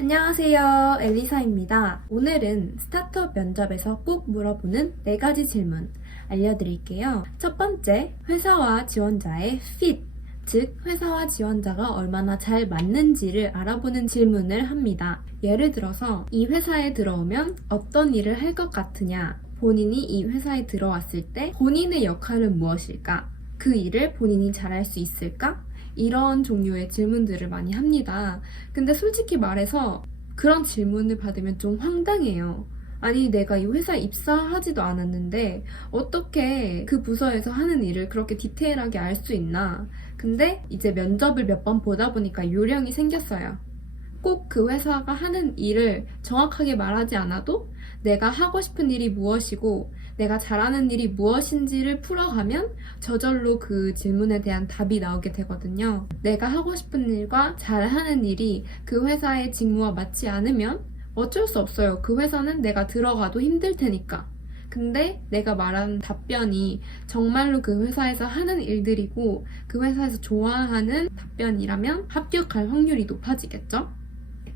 안녕하세요. 엘리사입니다. 오늘은 스타트업 면접에서 꼭 물어보는 4가지 질문 알려드릴게요. 첫 번째, 회사와 지원자의 fit, 즉 회사와 지원자가 얼마나 잘 맞는지를 알아보는 질문을 합니다. 예를 들어서 이 회사에 들어오면 어떤 일을 할 것 같으냐, 본인이 이 회사에 들어왔을 때 본인의 역할은 무엇일까, 그 일을 본인이 잘할 수 있을까? 이런 종류의 질문들을 많이 합니다. 근데 솔직히 말해서 그런 질문을 받으면 좀 황당해요. 아니, 내가 이 회사에 입사하지도 않았는데 어떻게 그 부서에서 하는 일을 그렇게 디테일하게 알 수 있나? 근데 이제 면접을 몇 번 보다 보니까 요령이 생겼어요. 꼭 그 회사가 하는 일을 정확하게 말하지 않아도 내가 하고 싶은 일이 무엇이고 내가 잘하는 일이 무엇인지를 풀어가면 저절로 그 질문에 대한 답이 나오게 되거든요. 내가 하고 싶은 일과 잘하는 일이 그 회사의 직무와 맞지 않으면 어쩔 수 없어요. 그 회사는 내가 들어가도 힘들 테니까. 근데 내가 말한 답변이 정말로 그 회사에서 하는 일들이고 그 회사에서 좋아하는 답변이라면 합격할 확률이 높아지겠죠?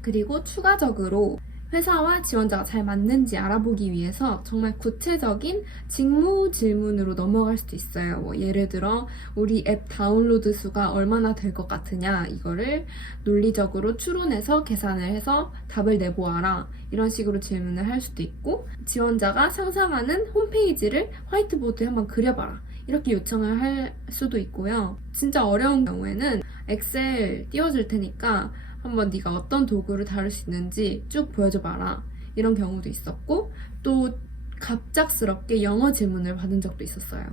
그리고 추가적으로 회사와 지원자가 잘 맞는지 알아보기 위해서 정말 구체적인 직무 질문으로 넘어갈 수도 있어요. 예를 들어 우리 앱 다운로드 수가 얼마나 될 것 같으냐, 이거를 논리적으로 추론해서 계산을 해서 답을 내보아라, 이런 식으로 질문을 할 수도 있고, 지원자가 상상하는 홈페이지를 화이트보드에 한번 그려봐라, 이렇게 요청을 할 수도 있고요. 진짜 어려운 경우에는 엑셀 띄워줄 테니까 한번 네가 어떤 도구를 다룰 수 있는지 쭉 보여줘봐라, 이런 경우도 있었고, 또 갑작스럽게 영어 질문을 받은 적도 있었어요.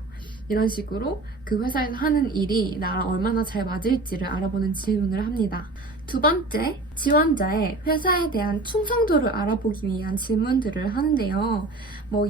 이런 식으로 그 회사에서 하는 일이 나랑 얼마나 잘 맞을지를 알아보는 질문을 합니다. 두 번째, 지원자의 회사에 대한 충성도를 알아보기 위한 질문들을 하는데요.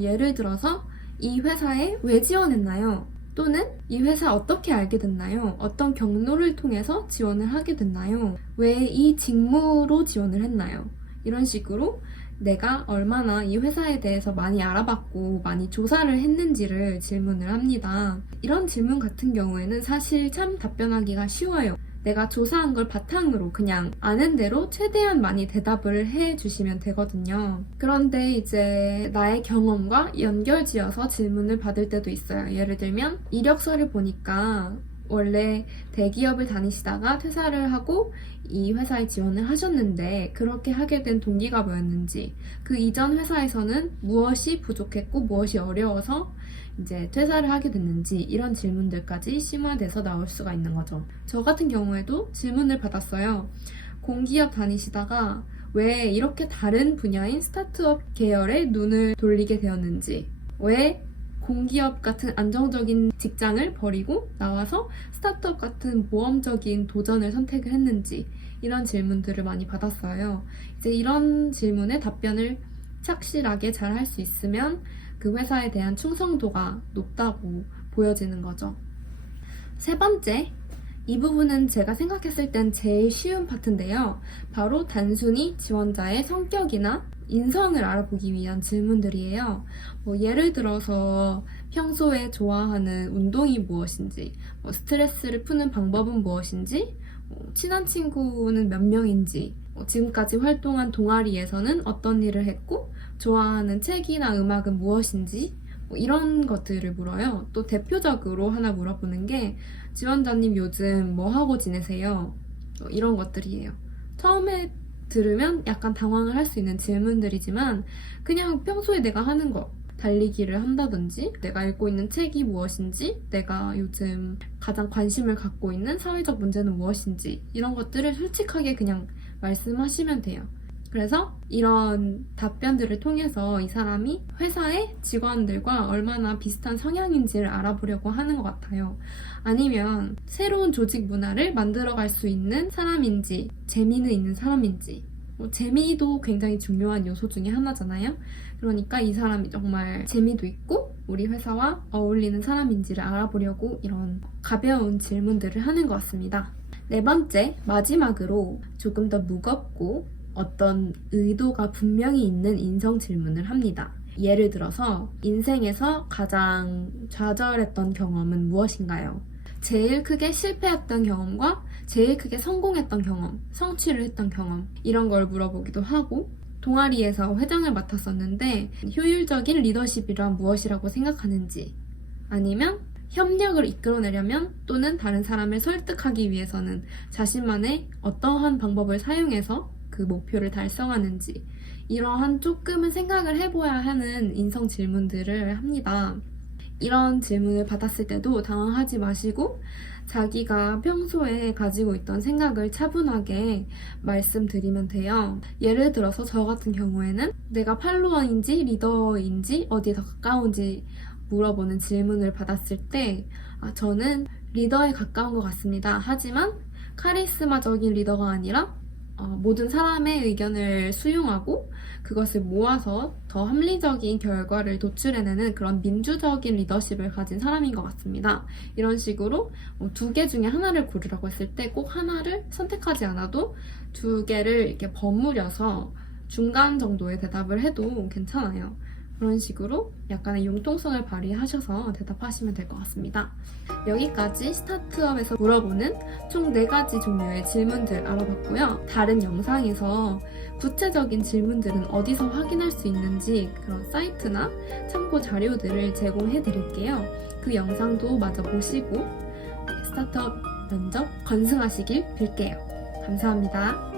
예를 들어서 이 회사에 왜 지원했나요? 또는 이 회사 어떻게 알게 됐나요? 어떤 경로를 통해서 지원을 하게 됐나요? 왜 이 직무로 지원을 했나요? 이런 식으로 내가 얼마나 이 회사에 대해서 많이 알아봤고 많이 조사를 했는지를 질문을 합니다. 이런 질문 같은 경우에는 사실 참 답변하기가 쉬워요. 내가 조사한 걸 바탕으로 그냥 아는 대로 최대한 많이 대답을 해주시면 되거든요. 그런데 이제 나의 경험과 연결지어서 질문을 받을 때도 있어요. 예를 들면 이력서를 보니까 원래 대기업을 다니시다가 퇴사를 하고 이 회사에 지원을 하셨는데 그렇게 하게 된 동기가 뭐였는지, 그 이전 회사에서는 무엇이 부족했고 무엇이 어려워서 이제 퇴사를 하게 됐는지, 이런 질문들까지 심화돼서 나올 수가 있는 거죠. 저 같은 경우에도 질문을 받았어요. 공기업 다니시다가 왜 이렇게 다른 분야인 스타트업 계열에 눈을 돌리게 되었는지, 왜 공기업 같은 안정적인 직장을 버리고 나와서 스타트업 같은 모험적인 도전을 선택을 했는지, 이런 질문들을 많이 받았어요. 이제 이런 질문에 답변을 착실하게 잘 할 수 있으면 그 회사에 대한 충성도가 높다고 보여지는 거죠. 세 번째, 이 부분은 제가 생각했을 땐 제일 쉬운 파트인데요. 바로 단순히 지원자의 성격이나 인성을 알아보기 위한 질문들이에요. 예를 들어서 평소에 좋아하는 운동이 무엇인지, 스트레스를 푸는 방법은 무엇인지, 친한 친구는 몇 명인지, 지금까지 활동한 동아리에서는 어떤 일을 했고, 좋아하는 책이나 음악은 무엇인지, 이런 것들을 물어요. 또 대표적으로 하나 물어보는 게 지원자님 요즘 뭐 하고 지내세요? 이런 것들이에요. 처음에 들으면 약간 당황을 할 수 있는 질문들이지만 그냥 평소에 내가 하는 거, 달리기를 한다든지, 내가 읽고 있는 책이 무엇인지, 내가 요즘 가장 관심을 갖고 있는 사회적 문제는 무엇인지, 이런 것들을 솔직하게 그냥 말씀하시면 돼요. 그래서 이런 답변들을 통해서 이 사람이 회사의 직원들과 얼마나 비슷한 성향인지를 알아보려고 하는 것 같아요. 아니면 새로운 조직 문화를 만들어갈 수 있는 사람인지, 재미는 있는 사람인지, 재미도 굉장히 중요한 요소 중에 하나잖아요. 그러니까 이 사람이 정말 재미도 있고 우리 회사와 어울리는 사람인지를 알아보려고 이런 가벼운 질문들을 하는 것 같습니다. 네 번째, 마지막으로 조금 더 무겁고 어떤 의도가 분명히 있는 인성 질문을 합니다. 예를 들어서 인생에서 가장 좌절했던 경험은 무엇인가요? 제일 크게 실패했던 경험과 제일 크게 성공했던 경험, 성취를 했던 경험 이런 걸 물어보기도 하고 동아리에서 회장을 맡았었는데 효율적인 리더십이란 무엇이라고 생각하는지 아니면 협력을 이끌어내려면 또는 다른 사람을 설득하기 위해서는 자신만의 어떠한 방법을 사용해서 그 목표를 달성하는지 이러한 조금은 생각을 해봐야 하는 인성 질문들을 합니다. 이런 질문을 받았을 때도 당황하지 마시고 자기가 평소에 가지고 있던 생각을 차분하게 말씀드리면 돼요. 예를 들어서 저 같은 경우에는 내가 팔로워인지 리더인지 어디에 더 가까운지 물어보는 질문을 받았을 때 저는 리더에 가까운 것 같습니다. 하지만 카리스마적인 리더가 아니라 모든 사람의 의견을 수용하고 그것을 모아서 더 합리적인 결과를 도출해내는 그런 민주적인 리더십을 가진 사람인 것 같습니다. 이런 식으로 두 개 중에 하나를 고르라고 했을 때 꼭 하나를 선택하지 않아도 두 개를 이렇게 버무려서 중간 정도의 대답을 해도 괜찮아요. 그런 식으로 약간의 융통성을 발휘하셔서 대답하시면 될 것 같습니다. 여기까지 스타트업에서 물어보는 총 4가지 종류의 질문들 알아봤고요. 다른 영상에서 구체적인 질문들은 어디서 확인할 수 있는지 그런 사이트나 참고 자료들을 제공해 드릴게요. 그 영상도 마저 보시고 스타트업 면접 건승하시길 빌게요. 감사합니다.